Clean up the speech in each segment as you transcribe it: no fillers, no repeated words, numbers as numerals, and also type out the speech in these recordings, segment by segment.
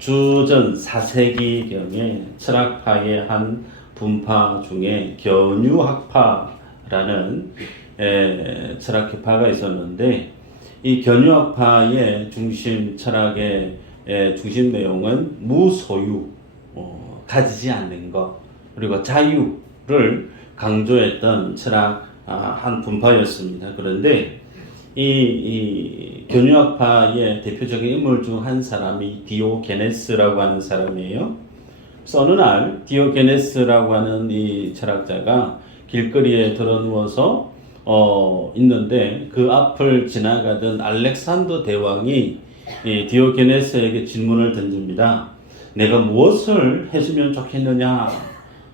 주전 4세기경에 철학파의 한 분파 중에 견유학파라는 철학파가 있었는데, 이 견유학파의 중심 철학의 중심 내용은 무소유, 가지지 않는 것, 그리고 자유를 강조했던 철학 한 분파였습니다. 그런데 이 견유학파의 대표적인 인물 중 한 사람이 디오게네스라고 하는 사람이에요. 그래서 어느 날 디오게네스라고 하는 이 철학자가 길거리에 들어누워서 있는데, 그 앞을 지나가던 알렉산더 대왕이 이 디오게네스에게 질문을 던집니다. 내가 무엇을 해주면 좋겠느냐?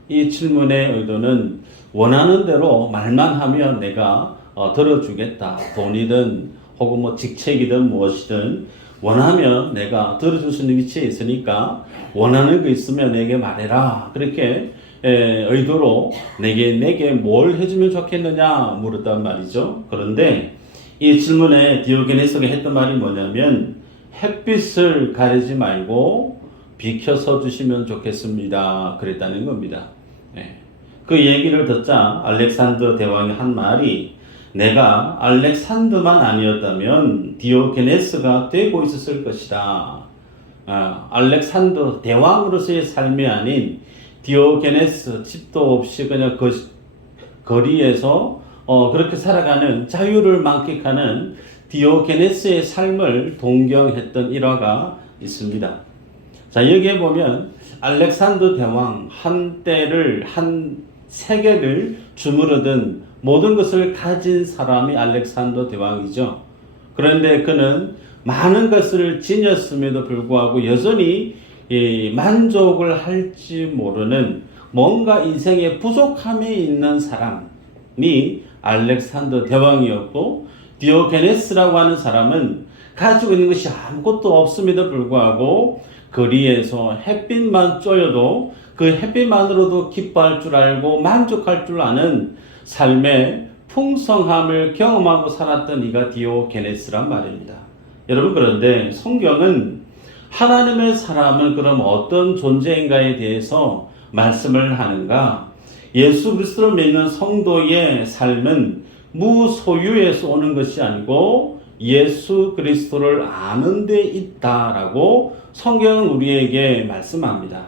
이 질문의 의도는 원하는 대로 말만 하면 내가 들어주겠다. 돈이든 혹은 뭐 직책이든 무엇이든 원하면 내가 들어줄 수 있는 위치에 있으니까 원하는 거 있으면 내게 말해라. 그렇게 의도로 내게 뭘 해주면 좋겠느냐 물었단 말이죠. 그런데 이 질문에 디오게네스가 했던 말이 뭐냐면, 햇빛을 가리지 말고 비켜서 주시면 좋겠습니다. 그랬다는 겁니다. 그 얘기를 듣자 알렉산더 대왕이 한 말이, 내가 알렉산더만 아니었다면 디오게네스가 되고 있었을 것이다. 알렉산더 대왕으로서의 삶이 아닌 디오게네스, 집도 없이 그냥 거리에서 그렇게 살아가는 자유를 만끽하는 디오게네스의 삶을 동경했던 일화가 있습니다. 자, 여기에 보면 알렉산더 대왕, 한때를 한 세계를 주무르던 모든 것을 가진 사람이 알렉산더 대왕이죠. 그런데 그는 많은 것을 지녔음에도 불구하고 여전히 만족을 할지 모르는 뭔가 인생의 부족함에 있는 사람이 알렉산더 대왕이었고, 디오게네스라고 하는 사람은 가지고 있는 것이 아무것도 없음에도 불구하고 거리에서 햇빛만 쬐어도 그 햇빛만으로도 기뻐할 줄 알고 만족할 줄 아는 삶의 풍성함을 경험하고 살았던 이가 디오게네스란 말입니다. 여러분, 그런데 성경은 하나님의 사람은 그럼 어떤 존재인가에 대해서 말씀을 하는가? 예수 그리스도를 믿는 성도의 삶은 무소유에서 오는 것이 아니고 예수 그리스도를 아는 데 있다라고 성경은 우리에게 말씀합니다.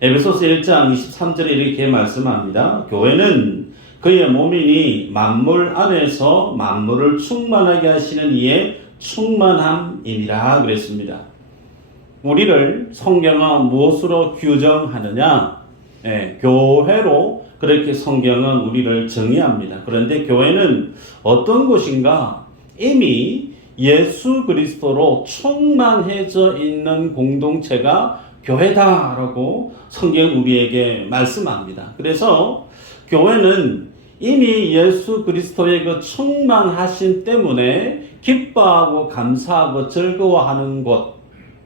에베소서 1장 23절에 이렇게 말씀합니다. 교회는 그의 몸이니 만물 안에서 만물을 충만하게 하시는 이의 충만함이니라 그랬습니다. 우리를 성경은 무엇으로 규정하느냐? 교회로 그렇게 성경은 우리를 정의합니다. 그런데 교회는 어떤 곳인가? 이미 예수 그리스도로 충만해져 있는 공동체가 교회다라고 성경 우리에게 말씀합니다. 그래서 교회는 이미 예수 교리스도의 그 충만하심 때문에 기뻐하고 감사하고 즐거워하는 곳,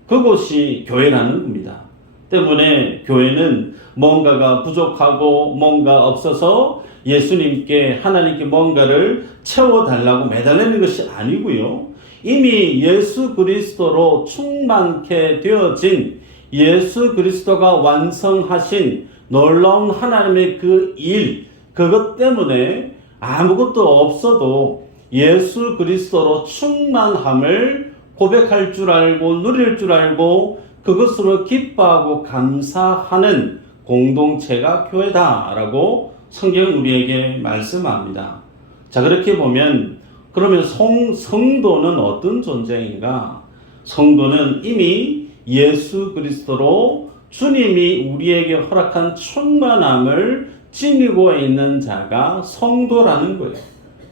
그곳이 교회라는 겁니다. 때문에 교회는 뭔가가 부족하고 뭔가 없어서 예수님께, 하나님께 뭔가를 채워달라고 매달리는 것이 아니고요. 이미 예수 그리스도로 충만케 되어진 예수 그리스도가 완성하신 놀라운 하나님의 그 일, 그것 때문에 아무것도 없어도 예수 그리스도로 충만함을 고백할 줄 알고 누릴 줄 알고 그것으로 기뻐하고 감사하는 공동체가 교회다라고 성경은 우리에게 말씀합니다. 자, 그렇게 보면 그러면 성도는 어떤 존재인가? 성도는 이미 예수 그리스도로 주님이 우리에게 허락한 충만함을 지니고 있는 자가 성도라는 거예요.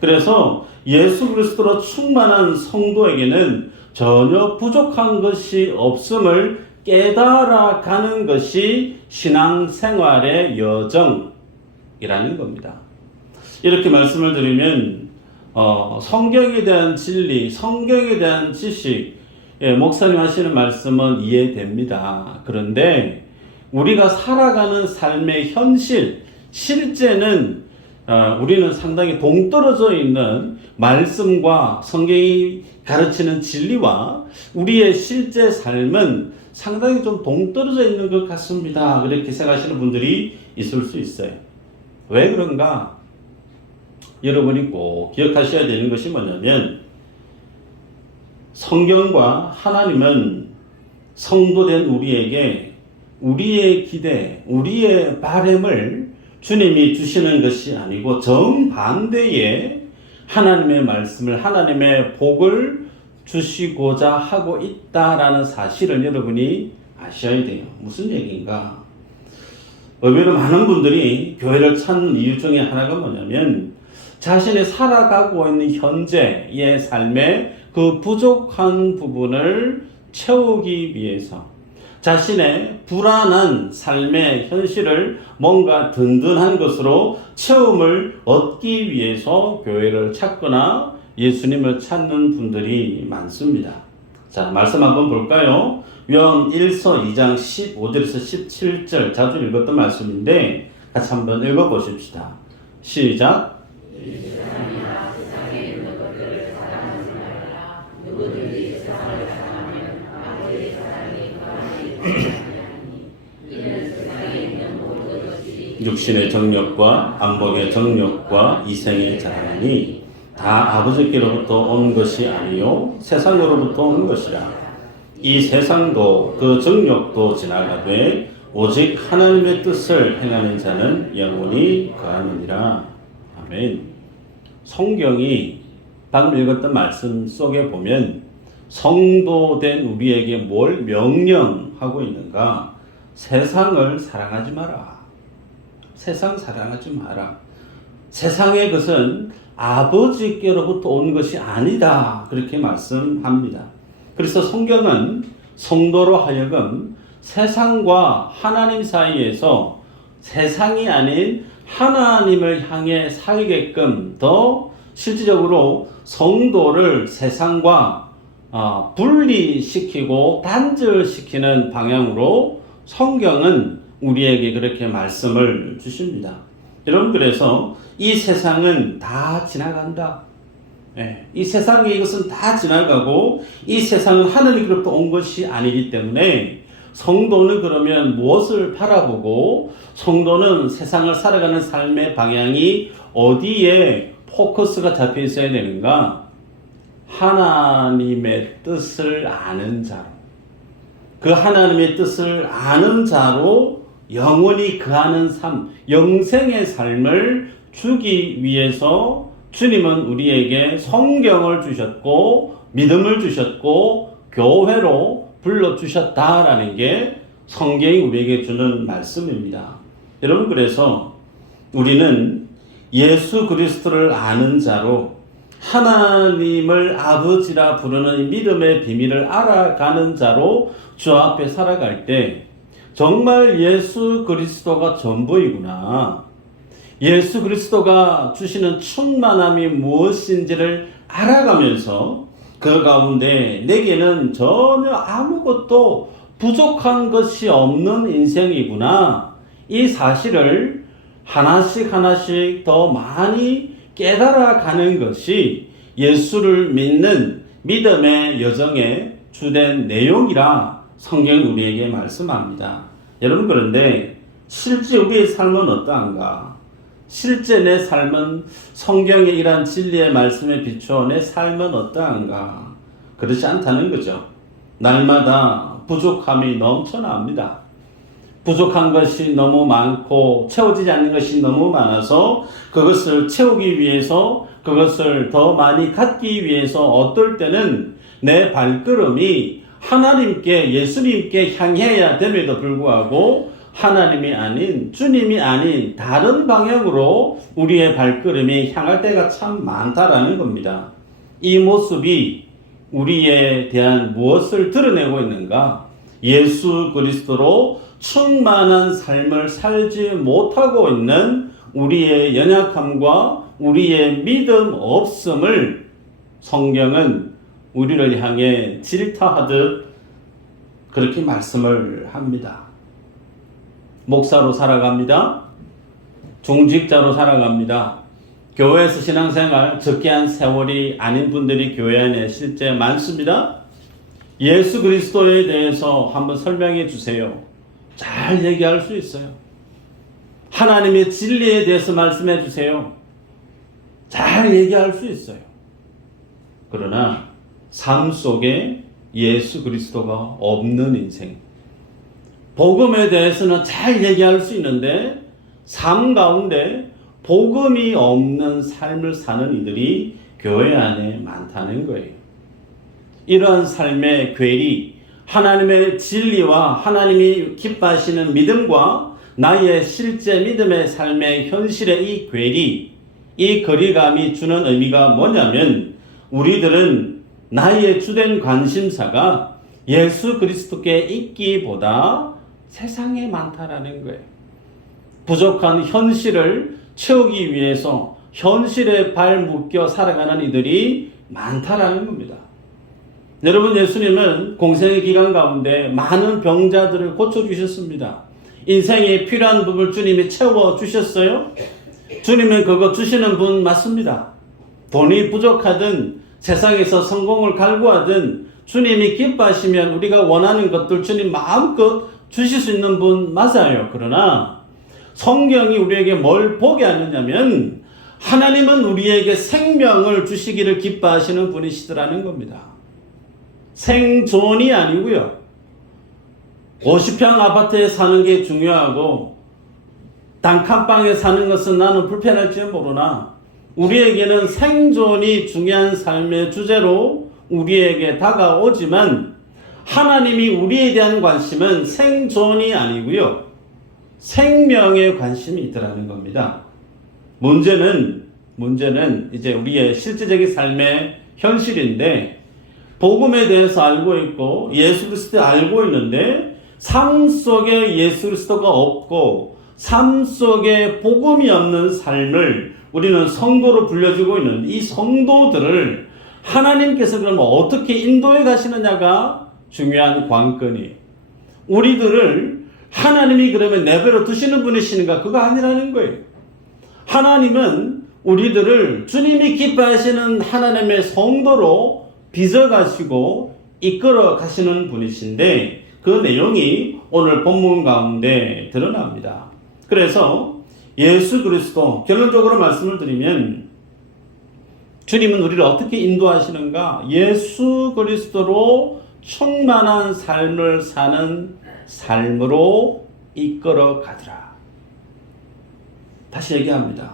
그래서 예수 그리스도로 충만한 성도에게는 전혀 부족한 것이 없음을 깨달아가는 것이 신앙생활의 여정이라는 겁니다. 이렇게 말씀을 드리면 성경에 대한 진리, 성경에 대한 지식, 목사님 하시는 말씀은 이해됩니다. 그런데 우리가 살아가는 삶의 현실, 실제는 우리는 상당히 동떨어져 있는 말씀과 성경이 가르치는 진리와 우리의 실제 삶은 상당히 좀 동떨어져 있는 것 같습니다. 그렇게 생각하시는 분들이 있을 수 있어요. 왜 그런가? 여러분이 꼭 기억하셔야 되는 것이 뭐냐면 성경과 하나님은 성도된 우리에게 우리의 기대, 우리의 바람을 주님이 주시는 것이 아니고 정반대의 하나님의 말씀을, 하나님의 복을 주시고자 하고 있다라는 사실을 여러분이 아셔야 돼요. 무슨 얘기인가? 의외로 많은 분들이 교회를 찾는 이유 중에 하나가 뭐냐면 자신이 살아가고 있는 현재의 삶의 그 부족한 부분을 채우기 위해서 자신의 불안한 삶의 현실을 뭔가 든든한 것으로 채움을 얻기 위해서 교회를 찾거나 예수님을 찾는 분들이 많습니다. 자, 말씀 한번 볼까요? 요한 1서 2장 15절에서 17절 자주 읽었던 말씀인데 같이 한번 읽어보십시다. 시작. 육신의 정욕과 안목의 정욕과 이생의 자랑이 다 아버지께로부터 온 것이 아니요 세상으로부터 온 것이라. 이 세상도 그 정욕도 지나가되 오직 하나님의 뜻을 행하는 자는 영원히 거하느니라. 아멘. 성경이 방금 읽었던 말씀 속에 보면 성도된 우리에게 뭘 명령하고 있는가? 세상을 사랑하지 마라. 세상 사랑하지 마라. 세상의 것은 아버지께로부터 온 것이 아니다. 그렇게 말씀합니다. 그래서 성경은 성도로 하여금 세상과 하나님 사이에서 세상이 아닌 하나님을 향해 살게끔 더 실질적으로 성도를 세상과 분리시키고 단절시키는 방향으로 성경은 우리에게 그렇게 말씀을 주십니다. 여러분, 그래서 이 세상은 다 지나간다. 이 세상의 이것은 다 지나가고 이 세상은 하나님께로부터 온 것이 아니기 때문에 성도는 그러면 무엇을 바라보고 성도는 세상을 살아가는 삶의 방향이 어디에 포커스가 잡혀 있어야 되는가? 하나님의 뜻을 아는 자로, 그 하나님의 뜻을 아는 자로 영원히 거하는 삶, 영생의 삶을 주기 위해서 주님은 우리에게 성경을 주셨고 믿음을 주셨고 교회로 불러주셨다라는 게 성경이 우리에게 주는 말씀입니다. 여러분, 그래서 우리는 예수 그리스도를 아는 자로 하나님을 아버지라 부르는 믿음의 비밀을 알아가는 자로 주 앞에 살아갈 때 정말 예수 그리스도가 전부이구나, 예수 그리스도가 주시는 충만함이 무엇인지를 알아가면서 그 가운데 내게는 전혀 아무것도 부족한 것이 없는 인생이구나, 이 사실을 하나씩 하나씩 더 많이 깨달아가는 것이 예수를 믿는 믿음의 여정의 주된 내용이라 성경이 우리에게 말씀합니다. 여러분, 그런데 실제 우리의 삶은 어떠한가? 실제 내 삶은 성경의 이러한 진리의 말씀에 비추어 내 삶은 어떠한가? 그렇지 않다는 거죠. 날마다 부족함이 넘쳐납니다. 부족한 것이 너무 많고 채워지지 않는 것이 너무 많아서 그것을 채우기 위해서, 그것을 더 많이 갖기 위해서 어떨 때는 내 발걸음이 하나님께, 예수님께 향해야 됨에도 불구하고 하나님이 아닌, 주님이 아닌 다른 방향으로 우리의 발걸음이 향할 때가 참 많다라는 겁니다. 이 모습이 우리에 대한 무엇을 드러내고 있는가? 예수 그리스도로 충만한 삶을 살지 못하고 있는 우리의 연약함과 우리의 믿음 없음을 성경은 우리를 향해 질타하듯 그렇게 말씀을 합니다. 목사로 살아갑니다. 중직자로 살아갑니다. 교회에서 신앙생활 적게 한 세월이 아닌 분들이 교회 안에 실제 많습니다. 예수 그리스도에 대해서 한번 설명해 주세요. 잘 얘기할 수 있어요. 하나님의 진리에 대해서 말씀해 주세요. 잘 얘기할 수 있어요. 그러나 삶 속에 예수 그리스도가 없는 인생, 복음에 대해서는 잘 얘기할 수 있는데 삶 가운데 복음이 없는 삶을 사는 이들이 교회 안에 많다는 거예요. 이러한 삶의 괴리, 하나님의 진리와 하나님이 기뻐하시는 믿음과 나의 실제 믿음의 삶의 현실의 이 괴리, 이 거리감이 주는 의미가 뭐냐면 우리들은 나의 주된 관심사가 예수 그리스도께 있기보다 세상에 많다라는 거예요. 부족한 현실을 채우기 위해서 현실에 발 묶여 살아가는 이들이 많다라는 겁니다. 여러분, 예수님은 공생의 기간 가운데 많은 병자들을 고쳐주셨습니다. 인생에 필요한 부분을 주님이 채워주셨어요. 주님은 그거 주시는 분 맞습니다. 돈이 부족하든 세상에서 성공을 갈구하든 주님이 기뻐하시면 우리가 원하는 것들 주님 마음껏 주실 수 있는 분 맞아요. 그러나 성경이 우리에게 뭘 보게 하느냐면 하나님은 우리에게 생명을 주시기를 기뻐하시는 분이시더라는 겁니다. 생존이 아니고요. 50평 아파트에 사는 게 중요하고 단칸방에 사는 것은 나는 불편할지 모르나 우리에게는 생존이 중요한 삶의 주제로 우리에게 다가오지만 하나님이 우리에 대한 관심은 생존이 아니고요. 생명에 관심이 있더라는 겁니다. 문제는 이제 우리의 실제적인 삶의 현실인데 복음에 대해서 알고 있고 예수 그리스도 알고 있는데 삶 속에 예수 그리스도가 없고 삶 속에 복음이 없는 삶을 우리는 성도로 불려주고 있는 이 성도들을 하나님께서 그러면 어떻게 인도해 가시느냐가 중요한 관건이에요. 우리들을 하나님이 그러면 내버려 두시는 분이시는가? 그거 아니라는 거예요. 하나님은 우리들을 주님이 기뻐하시는 하나님의 성도로 빚어가시고 이끌어 가시는 분이신데 그 내용이 오늘 본문 가운데 드러납니다. 그래서 예수 그리스도, 결론적으로 말씀을 드리면 주님은 우리를 어떻게 인도하시는가? 예수 그리스도로 충만한 삶을 사는 삶으로 이끌어 가더라. 다시 얘기합니다.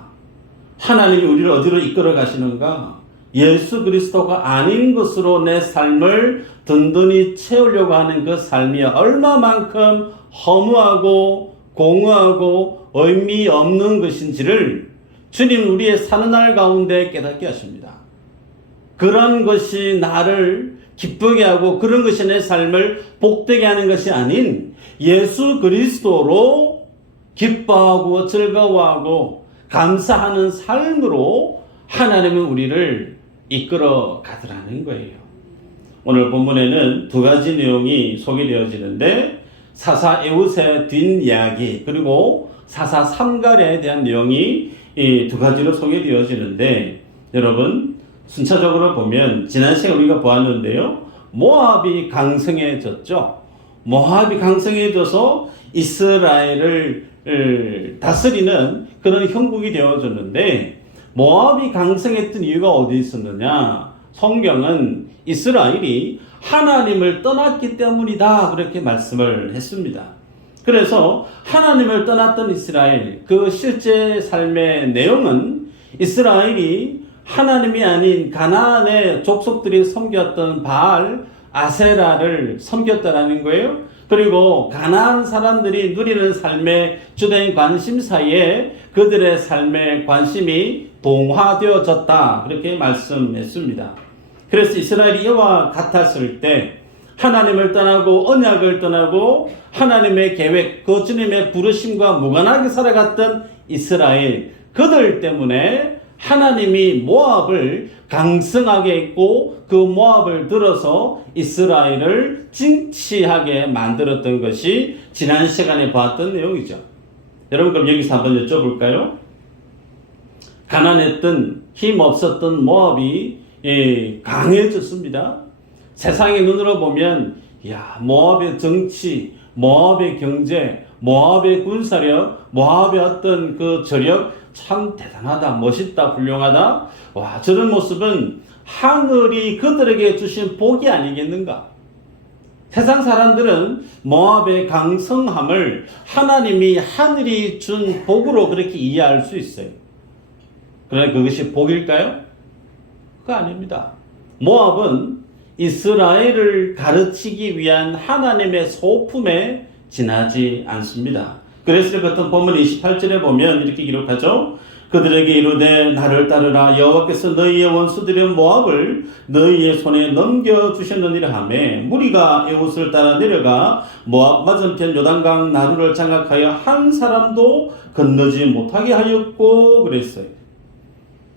하나님이 우리를 어디로 이끌어 가시는가? 예수 그리스도가 아닌 것으로 내 삶을 든든히 채우려고 하는 그 삶이 얼마만큼 허무하고 공허하고 의미 없는 것인지를 주님 우리의 사는 날 가운데 깨닫게 하십니다. 그런 것이 나를 기쁘게 하고 그런 것이 내 삶을 복되게 하는 것이 아닌 예수 그리스도로 기뻐하고 즐거워하고 감사하는 삶으로 하나님은 우리를 이끌어 가더라는 거예요. 오늘 본문에는 두 가지 내용이 소개되어지는데 사사 에웃의 뒷이야기 그리고 사사 삼갈에 대한 내용이 이 두 가지로 소개되어지는데 여러분 순차적으로 보면 지난 시간에 우리가 보았는데요. 모압이 강성해졌죠. 모압이 강성해져서 이스라엘을 다스리는 그런 형국이 되어졌는데 모압이 강성했던 이유가 어디 있었느냐? 성경은 이스라엘이 하나님을 떠났기 때문이다 그렇게 말씀을 했습니다. 그래서 하나님을 떠났던 이스라엘 그 실제 삶의 내용은 이스라엘이 하나님이 아닌 가나안의 족속들이 섬겼던 바알 아세라를 섬겼다라는 거예요. 그리고 가나안 사람들이 누리는 삶의 주된 관심사에 그들의 삶의 관심이 동화되어졌다 그렇게 말씀했습니다. 그래서 이스라엘이 이와 같았을 때 하나님을 떠나고 언약을 떠나고 하나님의 계획 그 주님의 부르심과 무관하게 살아갔던 이스라엘 그들 때문에 하나님이 모압을 강성하게 했고 그 모압을 들어서 이스라엘을 진치하게 만들었던 것이 지난 시간에 봤던 내용이죠. 여러분 그럼 여기서 한번 여쭤볼까요? 가난했던 힘 없었던 모압이 강해졌습니다. 세상의 눈으로 보면 야, 모압의 정치, 모압의 경제, 모압의 군사력, 모압의 어떤 그 저력 참 대단하다, 멋있다, 훌륭하다. 와, 저런 모습은 하늘이 그들에게 주신 복이 아니겠는가? 세상 사람들은 모압의 강성함을 하나님이 하늘이 준 복으로 그렇게 이해할 수 있어요. 그러나 그것이 복일까요? 그거 아닙니다. 모압은 이스라엘을 가르치기 위한 하나님의 소품에 지나지 않습니다. 그래서 같은 본문 28절에 보면 이렇게 기록하죠. 그들에게 이르되 나를 따르라. 여호와께서 너희의 원수들인 모압을 너희의 손에 넘겨주셨느니라 하매 무리가 에웃을 따라 내려가 모압 맞은편 요단강 나루를 장악하여 한 사람도 건너지 못하게 하였고 그랬어요.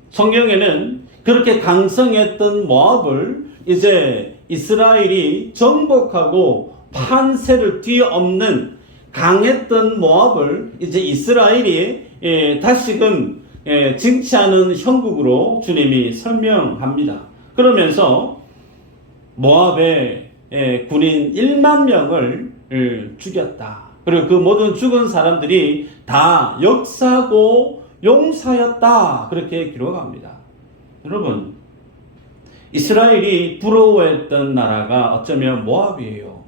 성경에는 그렇게 강성했던 모압을 이제 이스라엘이 정복하고 판세를 뒤엎는 강했던 모압을 이제 이스라엘이 다시금 징치하는 형국으로 주님이 설명합니다. 그러면서 모압의 군인 1만 명을 죽였다. 그리고 그 모든 죽은 사람들이 다 역사고 용사였다. 그렇게 기록합니다. 여러분, 이스라엘이 부러워했던 나라가 어쩌면 모압이에요.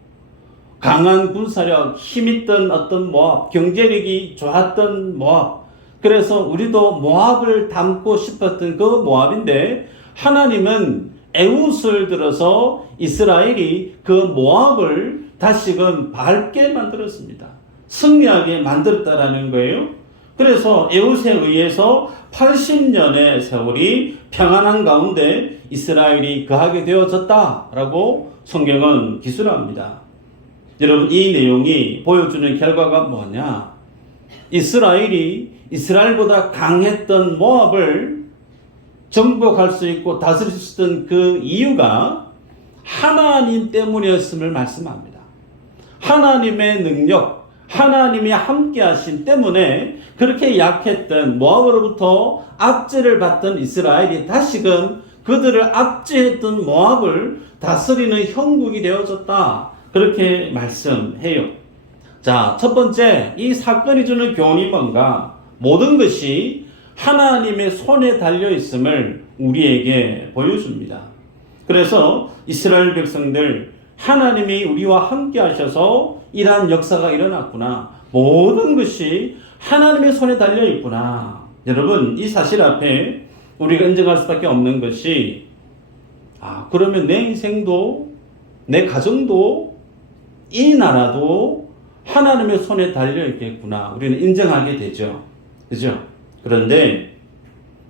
강한 군사력, 힘있던 어떤 모압, 경제력이 좋았던 모압. 그래서 우리도 모압을 닮고 싶었던 그 모압인데 하나님은 에웃을 들어서 이스라엘이 그 모압을 다시금 밝게 만들었습니다. 승리하게 만들었다라는 거예요. 그래서 에웃에 의해서 80년의 세월이 평안한 가운데 이스라엘이 거하게 되어졌다라고 성경은 기술합니다. 여러분, 이 내용이 보여주는 결과가 뭐냐? 이스라엘이 이스라엘보다 강했던 모압을 정복할 수 있고 다스릴 수 있던 그 이유가 하나님 때문이었음을 말씀합니다. 하나님의 능력, 하나님이 함께 하신 때문에 그렇게 약했던 모압으로부터 압제를 받던 이스라엘이 다시금 그들을 압제했던 모압을 다스리는 형국이 되어졌다. 그렇게 말씀해요. 자, 첫 번째, 이 사건이 주는 교훈이 뭔가? 모든 것이 하나님의 손에 달려 있음을 우리에게 보여줍니다. 그래서 이스라엘 백성들, 하나님이 우리와 함께 하셔서 이러한 역사가 일어났구나. 모든 것이 하나님의 손에 달려 있구나. 여러분, 이 사실 앞에 우리가 인정할 수밖에 없는 것이, 그러면 내 인생도, 내 가정도, 이 나라도 하나님의 손에 달려 있겠구나. 우리는 인정하게 되죠. 그죠? 그런데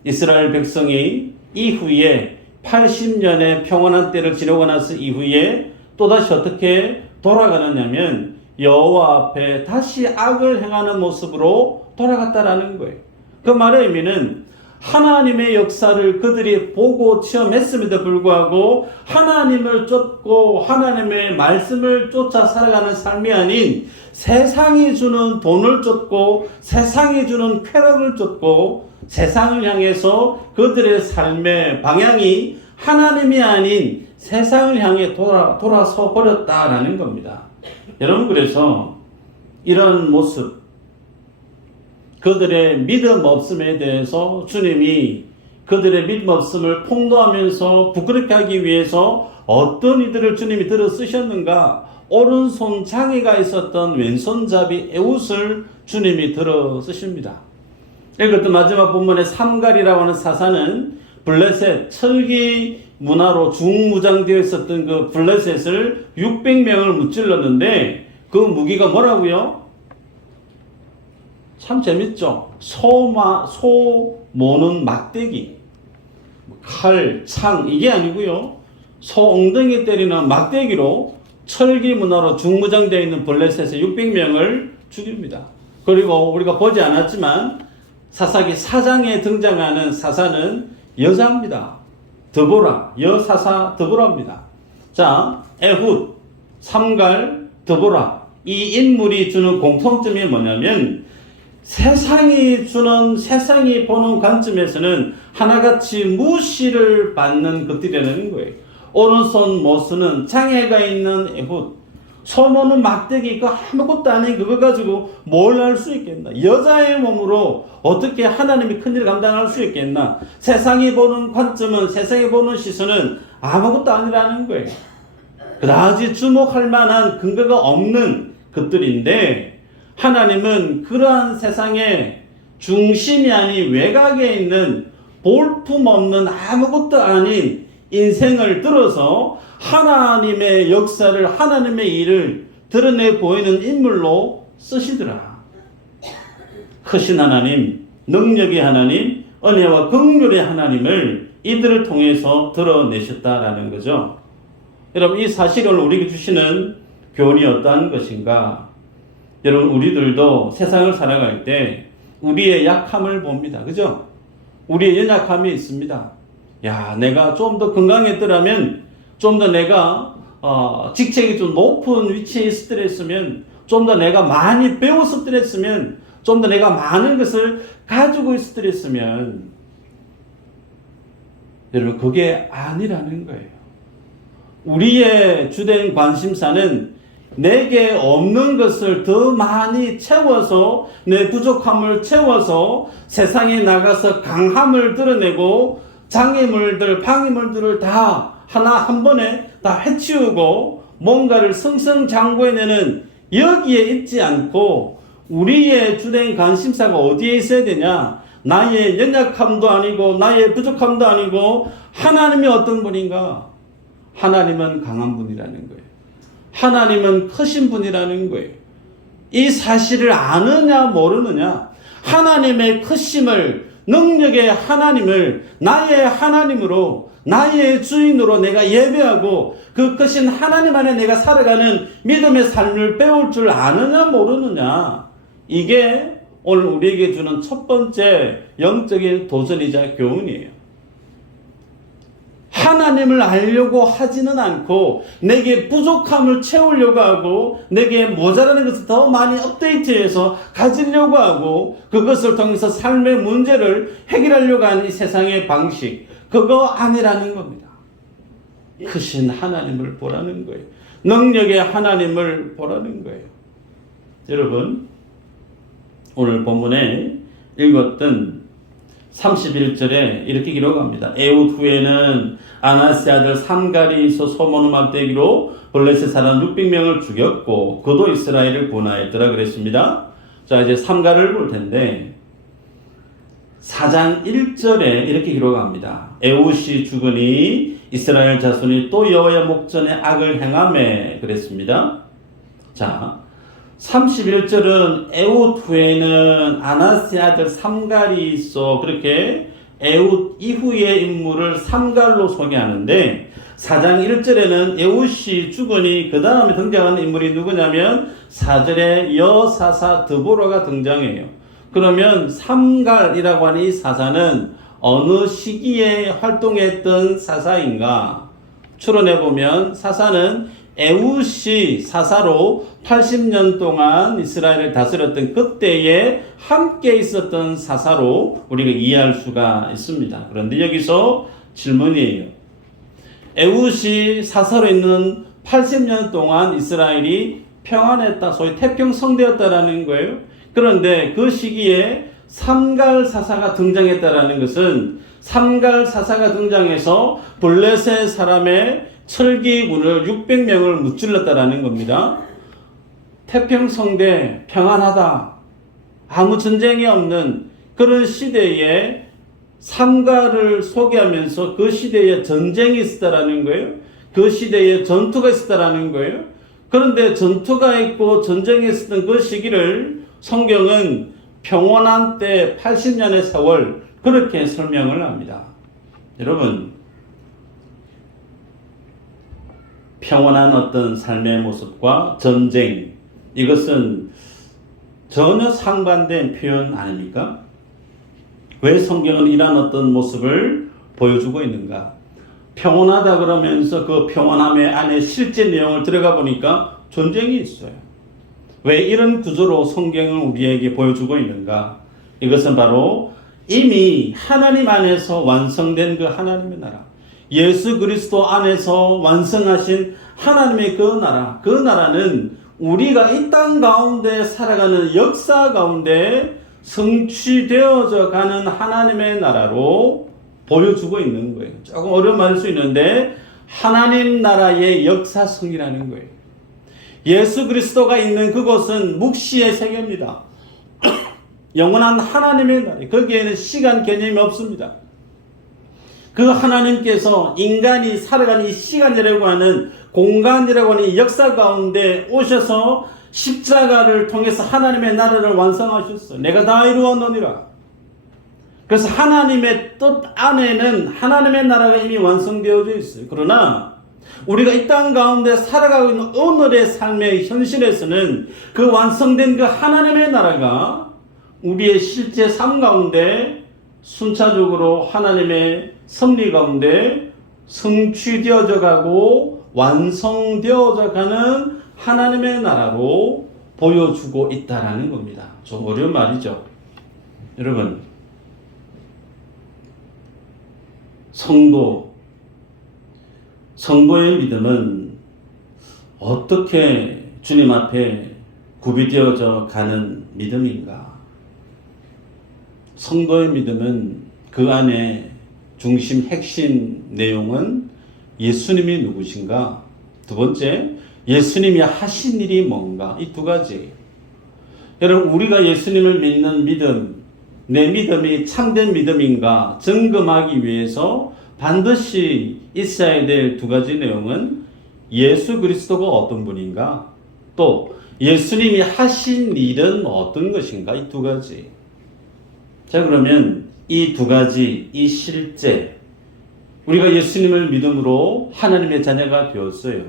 이스라엘 백성이 이후에 80년의 평온한 때를 지나고 나서 이후에 또다시 어떻게 돌아가느냐면 여호와 앞에 다시 악을 행하는 모습으로 돌아갔다라는 거예요. 그 말의 의미는 하나님의 역사를 그들이 보고 체험했음에도 불구하고 하나님을 쫓고 하나님의 말씀을 쫓아 살아가는 삶이 아닌 세상이 주는 돈을 쫓고 세상이 주는 쾌락을 쫓고 세상을 향해서 그들의 삶의 방향이 하나님이 아닌 세상을 향해 돌아서 버렸다라는 겁니다. 여러분, 그래서 이런 모습, 그들의 믿음 없음에 대해서 주님이 그들의 믿음 없음을 폭로하면서 부끄럽게 하기 위해서 어떤 이들을 주님이 들어 쓰셨는가? 오른손 장애가 있었던 왼손잡이 에웃을 주님이 들어 쓰십니다. 이것도 마지막 본문의 삼갈이라고 하는 사사는 블레셋, 철기 문화로 중무장되어 있었던 그 블레셋을 600명을 무찔렀는데 그 무기가 뭐라고요? 참 재밌죠? 소 모는 막대기, 칼, 창, 이게 아니고요. 소 엉덩이 때리는 막대기로 철기 문화로 중무장되어 있는 블레셋의 600명을 죽입니다. 그리고 우리가 보지 않았지만 사사기 4장에 등장하는 사사는 여자입니다. 드보라, 여사사 드보라입니다. 자, 에훗, 삼갈, 드보라, 이 인물이 주는 공통점이 뭐냐면 세상이 보는 관점에서는 하나같이 무시를 받는 것들이라는 거예요. 오른손 모스는 장애가 있는 에훗, 소모는 막대기, 그 아무것도 아닌 그거 가지고 뭘 할 수 있겠나? 여자의 몸으로 어떻게 하나님이 큰일을 감당할 수 있겠나? 세상이 보는 관점은, 세상이 보는 시선은 아무것도 아니라는 거예요. 그다지 주목할 만한 근거가 없는 것들인데, 하나님은 그러한 세상의 중심이 아닌 외곽에 있는 볼품없는 아무것도 아닌 인생을 들어서 하나님의 역사를, 하나님의 일을 드러내 보이는 인물로 쓰시더라. 크신 하나님, 능력의 하나님, 은혜와 긍휼의 하나님을 이들을 통해서 드러내셨다라는 거죠. 여러분, 이 사실을 우리에게 주시는 교훈이 어떠한 것인가? 여러분, 우리들도 세상을 살아갈 때 우리의 약함을 봅니다. 그죠? 우리의 연약함이 있습니다. 야, 내가 좀 더 건강했더라면, 좀 더 내가 직책이 좀 높은 위치에 있을 때였으면, 좀 더 내가 많이 배웠을 때였으면, 좀 더 내가 많은 것을 가지고 있을 때였으면, 여러분, 그게 아니라는 거예요. 우리의 주된 관심사는 내게 없는 것을 더 많이 채워서, 내 부족함을 채워서 세상에 나가서 강함을 드러내고 장애물들, 방해물들을 다 하나 한 번에 다 해치우고 뭔가를 승승장구해내는 여기에 있지 않고, 우리의 주된 관심사가 어디에 있어야 되냐? 나의 연약함도 아니고 나의 부족함도 아니고 하나님이 어떤 분인가? 하나님은 강한 분이라는 거예요. 하나님은 크신 분이라는 거예요. 이 사실을 아느냐 모르느냐, 하나님의 크심을, 능력의 하나님을 나의 하나님으로, 나의 주인으로 내가 예배하고 그 크신 하나님 안에 내가 살아가는 믿음의 삶을 배울 줄 아느냐 모르느냐, 이게 오늘 우리에게 주는 첫 번째 영적인 도전이자 교훈이에요. 하나님을 알려고 하지는 않고 내게 부족함을 채우려고 하고 내게 모자라는 것을 더 많이 업데이트해서 가지려고 하고 그것을 통해서 삶의 문제를 해결하려고 하는 이 세상의 방식, 그거 아니라는 겁니다. 크신 하나님을 보라는 거예요. 능력의 하나님을 보라는 거예요. 여러분, 오늘 본문에 읽었던 31절에 이렇게 기록합니다. 에훗 후에는 아나스의 아들 삼갈이서 소모는 막대기로 블레셋 사람 600명을 죽였고 그도 이스라엘을 구원하였더라 그랬습니다. 자, 이제 삼갈을 볼 텐데 4장 1절에 이렇게 기록합니다. 에훗이 죽으니 이스라엘 자손이 또 여호와의 목전에 악을 행하매 그랬습니다. 자, 31절은 에훗 후에는 아나스의 아들 삼갈이 있어, 그렇게 에훗 이후의 인물을 삼갈로 소개하는데 4장 1절에는 에훗이 죽으니 그 다음에 등장하는 인물이 누구냐면 4절에 여사사 드보라가 등장해요. 그러면 삼갈이라고 하는 이 사사는 어느 시기에 활동했던 사사인가? 추론해보면 사사는 에훗이 사사로 80년 동안 이스라엘을 다스렸던 그때에 함께 있었던 사사로 우리가 이해할 수가 있습니다. 그런데 여기서 질문이에요. 에훗이 사사로 있는 80년 동안 이스라엘이 평안했다, 소위 태평성대였다라는 거예요. 그런데 그 시기에 삼갈 사사가 등장했다라는 것은 삼갈 사사가 등장해서 블레셋 사람의 철기군을 600명을 무찔렀다라는 겁니다. 태평성대, 평안하다, 아무 전쟁이 없는 그런 시대에 삼갈을 소개하면서 그 시대에 전쟁이 있었다라는 거예요. 그 시대에 전투가 있었다라는 거예요. 그런데 전투가 있고 전쟁이 있었던 그 시기를 성경은 평온한 때 80년의 세월, 그렇게 설명을 합니다. 여러분, 평온한 어떤 삶의 모습과 전쟁, 이것은 전혀 상반된 표현 아닙니까? 왜 성경은 이러한 어떤 모습을 보여주고 있는가? 평온하다 그러면서 그 평온함의 안에 실제 내용을 들어가 보니까 전쟁이 있어요. 왜 이런 구조로 성경을 우리에게 보여주고 있는가? 이것은 바로 이미 하나님 안에서 완성된 그 하나님의 나라, 예수 그리스도 안에서 완성하신 하나님의 그 나라, 그 나라는 우리가 이 땅 가운데 살아가는 역사 가운데 성취되어져 가는 하나님의 나라로 보여주고 있는 거예요. 조금 어려운 말일 수 있는데 하나님 나라의 역사성이라는 거예요. 예수 그리스도가 있는 그곳은 묵시의 세계입니다. 영원한 하나님의 나라, 거기에는 시간 개념이 없습니다. 그 하나님께서 인간이 살아가는 이 시간이라고 하는 공간이라고 하는 이 역사 가운데 오셔서 십자가를 통해서 하나님의 나라를 완성하셨어요. 내가 다 이루었느니라. 그래서 하나님의 뜻 안에는 하나님의 나라가 이미 완성되어져 있어요. 그러나 우리가 이 땅 가운데 살아가고 있는 오늘의 삶의 현실에서는 그 완성된 그 하나님의 나라가 우리의 실제 삶 가운데 순차적으로 하나님의 섭리 가운데 성취되어져 가고 완성되어져 가는 하나님의 나라로 보여주고 있다라는 겁니다. 좀 어려운 말이죠. 여러분, 성도의 믿음은 어떻게 주님 앞에 구비되어져 가는 믿음인가? 성도의 믿음은 그 안에 중심 핵심 내용은 예수님이 누구신가? 두 번째, 예수님이 하신 일이 뭔가? 이 두 가지. 여러분, 우리가 예수님을 믿는 믿음, 내 믿음이 참된 믿음인가 점검하기 위해서 반드시 있어야 될 두 가지 내용은 예수 그리스도가 어떤 분인가? 또 예수님이 하신 일은 어떤 것인가? 이 두 가지. 자, 그러면 이 두 가지, 이 실제, 우리가 예수님을 믿음으로 하나님의 자녀가 되었어요.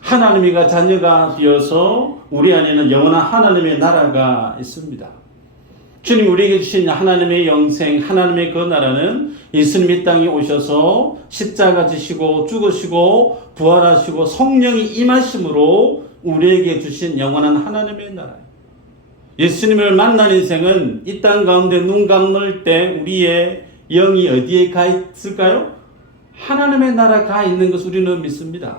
하나님의 자녀가 되어서 우리 안에는 영원한 하나님의 나라가 있습니다. 주님 우리에게 주신 하나님의 영생, 하나님의 그 나라는 예수님이 땅에 오셔서 십자가 지시고 죽으시고 부활하시고 성령이 임하심으로 우리에게 주신 영원한 하나님의 나라예요. 예수님을 만난 인생은 이 땅 가운데 눈 감을 때 우리의 영이 어디에 가 있을까요? 하나님의 나라에 가 있는 것을 우리는 믿습니다.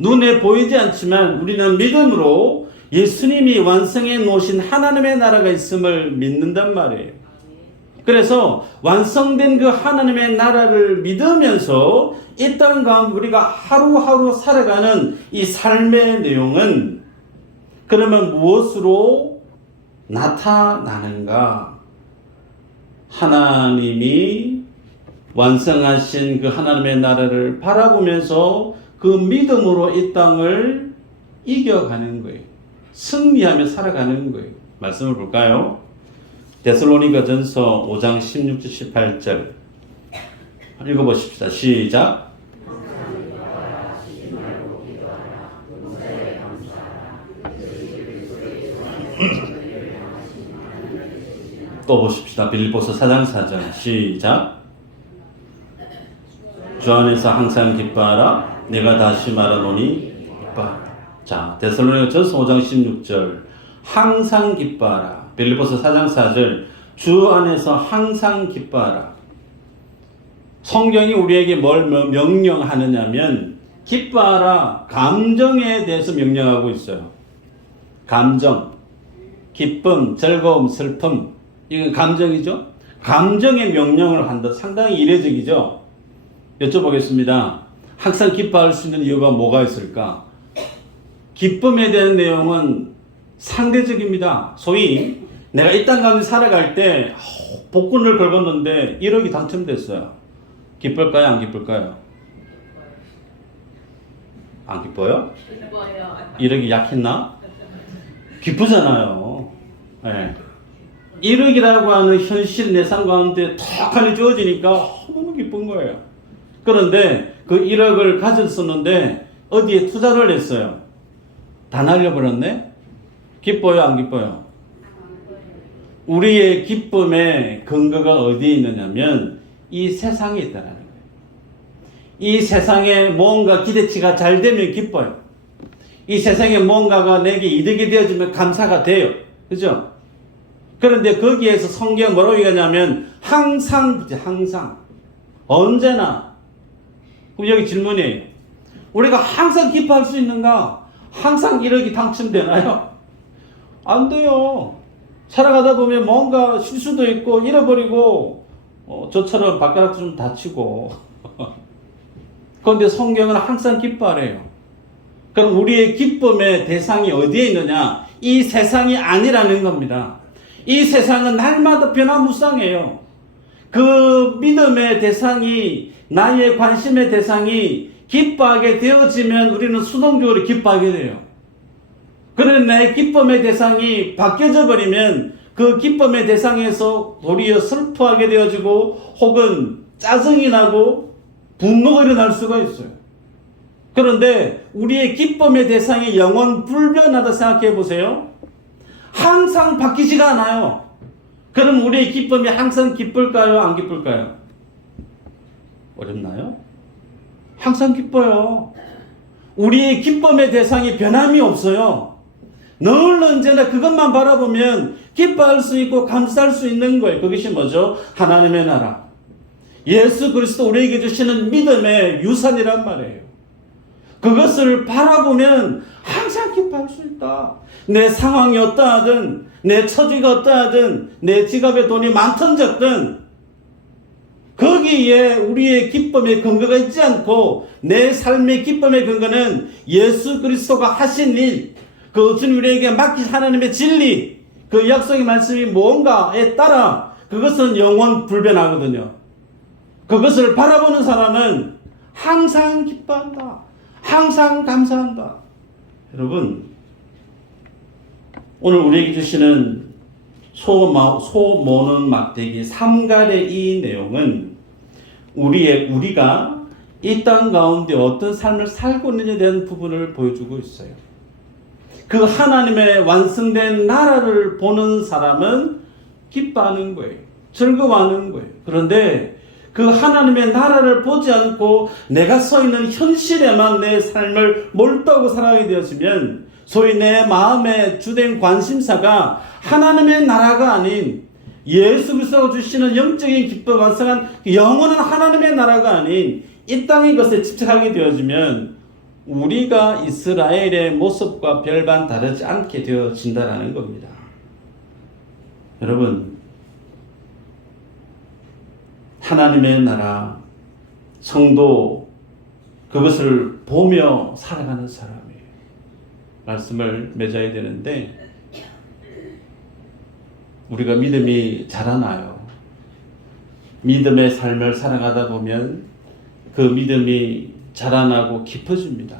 눈에 보이지 않지만 우리는 믿음으로 예수님이 완성해 놓으신 하나님의 나라가 있음을 믿는단 말이에요. 그래서 완성된 그 하나님의 나라를 믿으면서 이 땅 가운데 우리가 하루하루 살아가는 이 삶의 내용은 그러면 무엇으로 나타나는가? 하나님이 완성하신 그 하나님의 나라를 바라보면서 그 믿음으로 이 땅을 이겨가는 거예요. 승리하며 살아가는 거예요. 말씀을 볼까요? 데살로니가전서 5장 16절 18절 읽어보십시다. 시작. 또 보십시다. 빌립보서 4장 4절 시작. 주 안에서 항상 기뻐하라. 내가 다시 말하노니 기뻐하라. 자, 데살로니가전서 5장 16절 항상 기뻐하라. 빌립보서 4장 4절 주 안에서 항상 기뻐하라. 성경이 우리에게 뭘 명령하느냐면 기뻐하라. 감정에 대해서 명령하고 있어요. 감정, 기쁨, 즐거움, 슬픔, 이건 감정이죠. 감정의 명령을 한다. 상당히 이례적이죠. 여쭤보겠습니다. 항상 기뻐할 수 있는 이유가 뭐가 있을까? 기쁨에 대한 내용은 상대적입니다. 소위 내가 이 땅 가운데 살아갈 때 복권을 걸었는데 1억이 당첨됐어요. 기쁠까요? 안 기쁠까요? 안 기뻐요? 기뻐요. 1억이 약했나? 기쁘잖아요. 네. 1억이라고 하는 현실 내 삶 가운데 턱하니 주어지니까 너무 기쁜 거예요. 그런데 그 1억을 가졌었는데 어디에 투자를 했어요? 다 날려버렸네? 기뻐요? 안 기뻐요? 우리의 기쁨의 근거가 어디에 있느냐면 이 세상에 있다라는 거예요. 이 세상에 뭔가 기대치가 잘 되면 기뻐요. 이 세상에 뭔가가 내게 이득이 되어지면 감사가 돼요. 그죠? 그런데 거기에서 성경은 뭐라고 얘기하냐면 항상 언제나. 그럼 여기 질문이에요. 우리가 항상 기뻐할 수 있는가? 항상 1억이 당첨되나요? 안 돼요. 살아가다 보면 뭔가 실수도 있고 잃어버리고 저처럼 발가락도 좀 다치고 그런데 성경은 항상 기뻐하래요. 그럼 우리의 기쁨의 대상이 어디에 있느냐? 이 세상이 아니라는 겁니다. 이 세상은 날마다 변화무쌍해요. 그 믿음의 대상이, 나의 관심의 대상이 기뻐하게 되어지면 우리는 수동적으로 기뻐하게 돼요. 그런데 내 기쁨의 대상이 바뀌어져 버리면 그 기쁨의 대상에서 도리어 슬퍼하게 되어지고 혹은 짜증이 나고 분노가 일어날 수가 있어요. 그런데 우리의 기쁨의 대상이 영원 불변하다 생각해 보세요. 항상 바뀌지가 않아요. 그럼 우리의 기쁨이 항상 기쁠까요? 안 기쁠까요? 어렵나요? 항상 기뻐요. 우리의 기쁨의 대상이 변함이 없어요. 늘 언제나 그것만 바라보면 기뻐할 수 있고 감사할 수 있는 거예요. 그것이 뭐죠? 하나님의 나라. 예수 그리스도 우리에게 주시는 믿음의 유산이란 말이에요. 그것을 바라보면 항상 기뻐할 수 있다. 내 상황이 어떠하든, 내 처지가 어떠하든, 내 지갑에 돈이 많든 적든 거기에 우리의 기쁨의 근거가 있지 않고 내 삶의 기쁨의 근거는 예수 그리스도가 하신 일, 그 주님 우리에게 맡기신 하나님의 진리, 그 약속의 말씀이 뭔가에 따라 그것은 영원 불변하거든요. 그것을 바라보는 사람은 항상 기뻐한다. 항상 감사한다. 여러분, 오늘 우리에게 주시는 소모는 막대기 3갈의 이 내용은 우리가 이 땅 가운데 어떤 삶을 살고 있느냐에 대한 부분을 보여주고 있어요. 그 하나님의 완성된 나라를 보는 사람은 기뻐하는 거예요. 즐거워하는 거예요. 그런데 그 하나님의 나라를 보지 않고 내가 서 있는 현실에만 내 삶을 몰두하고 살아가게 되어지면 소위 내 마음의 주된 관심사가 하나님의 나라가 아닌 예수 그리스도가 주시는 영적인 기쁨 완성한 영원한 하나님의 나라가 아닌 이 땅의 것에 집착하게 되어지면 우리가 이스라엘의 모습과 별반 다르지 않게 되어진다라는 겁니다. 여러분, 하나님의 나라, 성도, 그것을 보며 살아가는 사람이에요. 말씀을 맺어야 되는데 우리가 믿음이 자라나요. 믿음의 삶을 살아가다 보면 그 믿음이 자라나고 깊어집니다.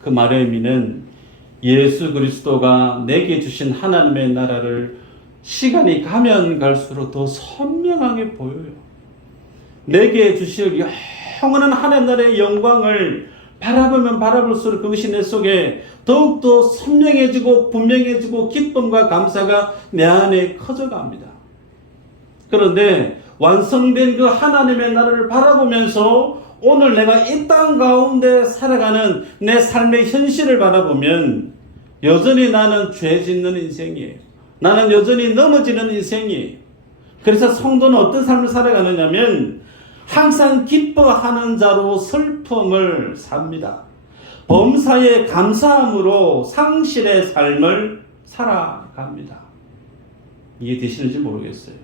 그 말의 의미는 예수 그리스도가 내게 주신 하나님의 나라를 시간이 가면 갈수록 더 선명하게 보여요. 내게 주실 영원한 하나님 나라의 영광을 바라보면 바라볼수록 그것이 내 속에 더욱더 선명해지고 분명해지고 기쁨과 감사가 내 안에 커져갑니다. 그런데 완성된 그 하나님의 나라를 바라보면서 오늘 내가 이 땅 가운데 살아가는 내 삶의 현실을 바라보면 여전히 나는 죄 짓는 인생이에요. 나는 여전히 넘어지는 인생이에요. 그래서 성도는 어떤 삶을 살아가느냐면 항상 기뻐하는 자로 슬픔을 삽니다. 범사에 감사함으로 상실의 삶을 살아갑니다. 이해되시는지 모르겠어요.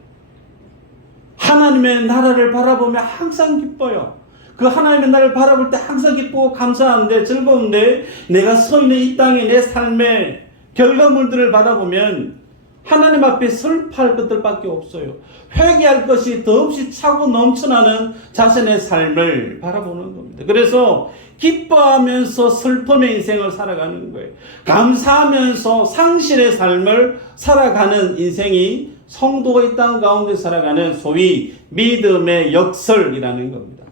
하나님의 나라를 바라보면 항상 기뻐요. 그 하나님의 나라를 바라볼 때 항상 기쁘고 감사한데 즐거운데 내가 서 있는 이 땅의 내 삶의 결과물들을 바라보면 하나님 앞에 슬퍼할 것들밖에 없어요. 회개할 것이 더없이 차고 넘쳐나는 자신의 삶을 바라보는 겁니다. 그래서 기뻐하면서 슬픔의 인생을 살아가는 거예요. 감사하면서 상실의 삶을 살아가는 인생이 성도가 이 땅 가운데 살아가는 소위 믿음의 역설이라는 겁니다.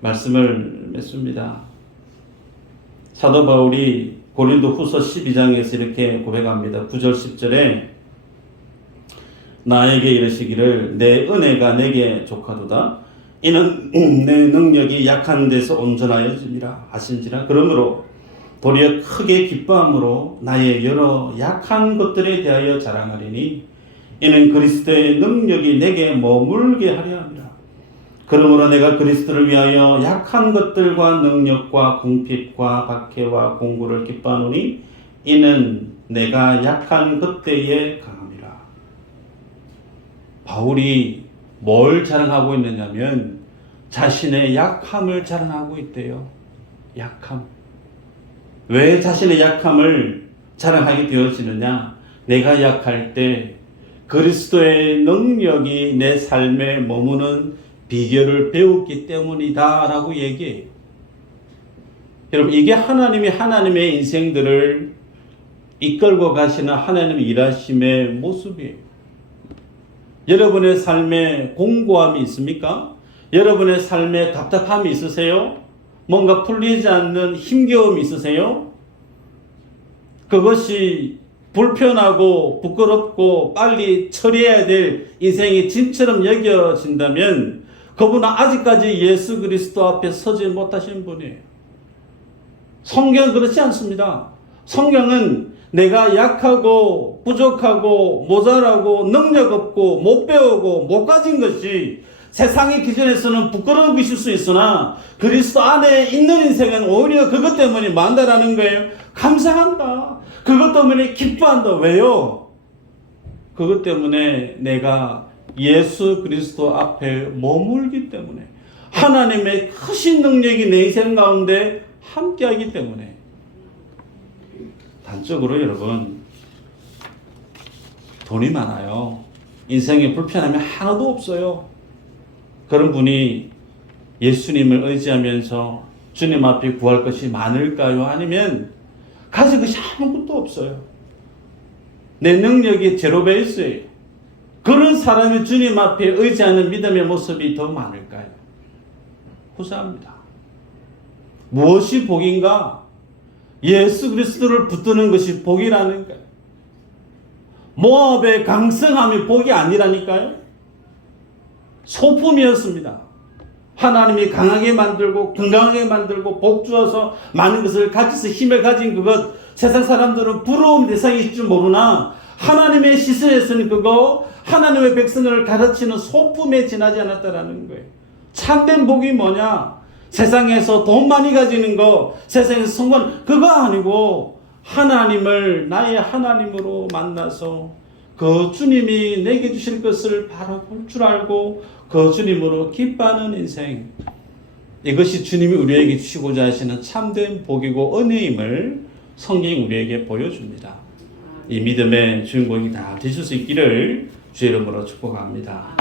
말씀을 맺습니다. 사도 바울이 고린도 후서 12장에서 이렇게 고백합니다. 9절 10절에 나에게 이르시기를 내 은혜가 내게 족하도다. 이는 내 능력이 약한 데서 온전하여짐이라 하신지라. 그러므로 도리어 크게 기뻐함으로 나의 여러 약한 것들에 대하여 자랑하리니 이는 그리스도의 능력이 내게 머물게 하려 함이라. 그러므로 내가 그리스도를 위하여 약한 것들과 능력과 궁핍과 박해와 공고를 기뻐하노니 이는 내가 약한 그때에 강함이라. 바울이 뭘 자랑하고 있느냐면 자신의 약함을 자랑하고 있대요. 약함. 왜 자신의 약함을 자랑하게 되어지느냐? 내가 약할 때 그리스도의 능력이 내 삶에 머무는 비결을 배웠기 때문이다 라고 얘기해요. 여러분, 이게 하나님의 인생들을 이끌고 가시는 하나님의 일하심의 모습이에요. 여러분의 삶에 공고함이 있습니까? 여러분의 삶에 답답함이 있으세요? 뭔가 풀리지 않는 힘겨움이 있으세요? 그것이 불편하고 부끄럽고 빨리 처리해야 될 인생의 짐처럼 여겨진다면 그분은 아직까지 예수 그리스도 앞에 서지 못하신 분이에요. 성경은 그렇지 않습니다. 성경은 내가 약하고 부족하고 모자라고 능력 없고 못 배우고 못 가진 것이 세상의 기준에서는 부끄러운 것일 수 있으나 그리스도 안에 있는 인생은 오히려 그것 때문에 만다라는 거예요. 감사한다. 그것 때문에 기뻐한다. 왜요? 그것 때문에 내가 예수 그리스도 앞에 머물기 때문에 하나님의 크신 능력이 내 인생 가운데 함께하기 때문에. 단적으로 여러분, 돈이 많아요. 인생에 불편함이 하나도 없어요. 그런 분이 예수님을 의지하면서 주님 앞에 구할 것이 많을까요? 아니면 가질 것이 아무것도 없어요. 내 능력이 제로 베이스예요. 그런 사람이 주님 앞에 의지하는 믿음의 모습이 더 많을까요? 후사합니다. 무엇이 복인가? 예수 그리스도를 붙드는 것이 복이라는 거예요. 모압의 강성함이 복이 아니라니까요. 소품이었습니다. 하나님이 강하게 만들고 건강하게 만들고 복 주어서 많은 것을 가져서 힘을 가진 그것, 세상 사람들은 부러움 대상일 줄 모르나 하나님의 시선에서는 그거 하나님의 백성을 가르치는 소품에 지나지 않았다라는 거예요. 참된 복이 뭐냐? 세상에서 돈 많이 가지는 거, 세상에서 성공, 그거 아니고 하나님을 나의 하나님으로 만나서 그 주님이 내게 주실 것을 바로 볼 줄 알고 그 주님으로 기뻐하는 인생, 이것이 주님이 우리에게 주시고자 하시는 참된 복이고 은혜임을 성경이 우리에게 보여줍니다. 이 믿음의 주인공이 다 되실 수 있기를 주의 이름으로 축복합니다.